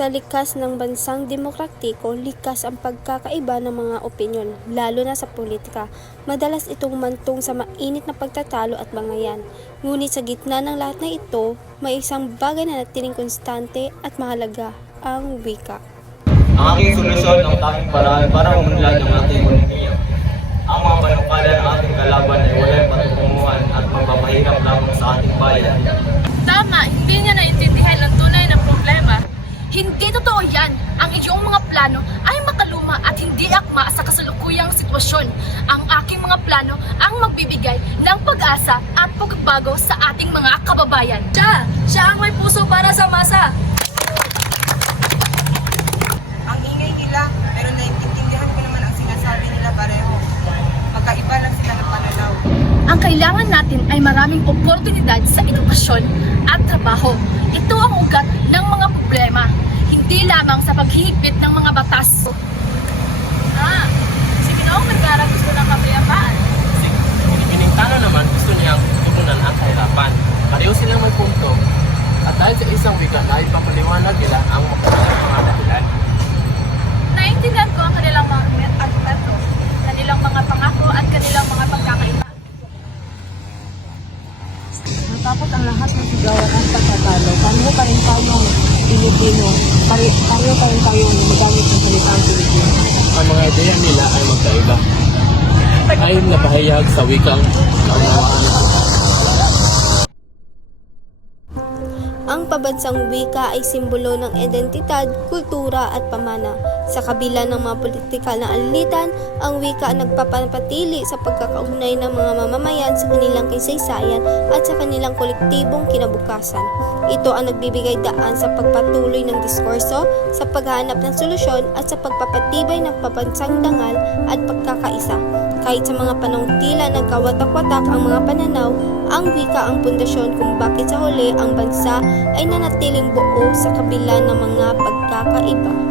Sa likas ng bansang demokratiko, likas ang pagkakaiba ng mga opinyon, lalo na sa politika. Madalas itong mantong sa mainit na pagtatalo at bangayan. Ngunit sa gitna ng lahat na ito, may isang bagay na natiling konstante at mahalaga, ang wika. Ang aking solusyon ang tanging paraan para umunlad ang ating ekonomiya. Ang mga panukala ng ating kalaban ay walang patutunguhan at magpapahirap lamang sa ating bayan. Tama, hindi niya naintindihan ang tunay na problema. Hindi totoo yan. Ang iyong mga plano ay makaluma at hindi akma sa kasalukuyang sitwasyon. Ang aking mga plano ang magbibigay ng pag-asa at pagbabago sa ating mga kababayan. Siya ang may puso para sa masa. Ang ingay nila, pero naiintindihan ko naman ang sinasabi nila pareho. Magkaiba lang sila ng pananaw. Ang kailangan natin ay maraming oportunidad sa edukasyon at trabaho. Ito ang ugat ng mga problema, hindi lamang sa paghihigpit ng mga batas. Si Ginoong Vergara gusto ng kapayapaan. Si Binintana naman gusto niyang tutunan ang kahirapan. Pareho silang may punto. At dahil sa isang wika na ipapaliwanag nila ang mga dahilan. Naintindihan ko ang kanilang mga argumento, kanilang mga pangako at kanilang mga pagkakaiba. Matapos ang lahat ng sigawan at pagkatalo, pareho pa rin tayong Pilipino. Pareho pa rin tayong gumagamit ng salitang Pilipino. Ang mga ideya nila ay magkaiba. Ay napahayag sa wikang kaunawaan. Ang pabansang wika ay simbolo ng identidad, kultura at pamana. Sa kabila ng mga politikal na alitan, ang wika ang nagpapanatili sa pagkakaugnay ng mga mamamayan sa kanilang kasaysayan at sa kanilang kolektibong kinabukasan. Ito ang nagbibigay daan sa pagpatuloy ng diskurso, sa paghahanap ng solusyon at sa pagpapatibay ng pabansang dangal at pagkakaisa. Kahit sa mga panahong tila nagkawatak-watak ang mga pananaw, ang wika ang pundasyon kung bakit sa huli ang bansa ay nanatiling buo sa kabila ng mga pagkakaiba.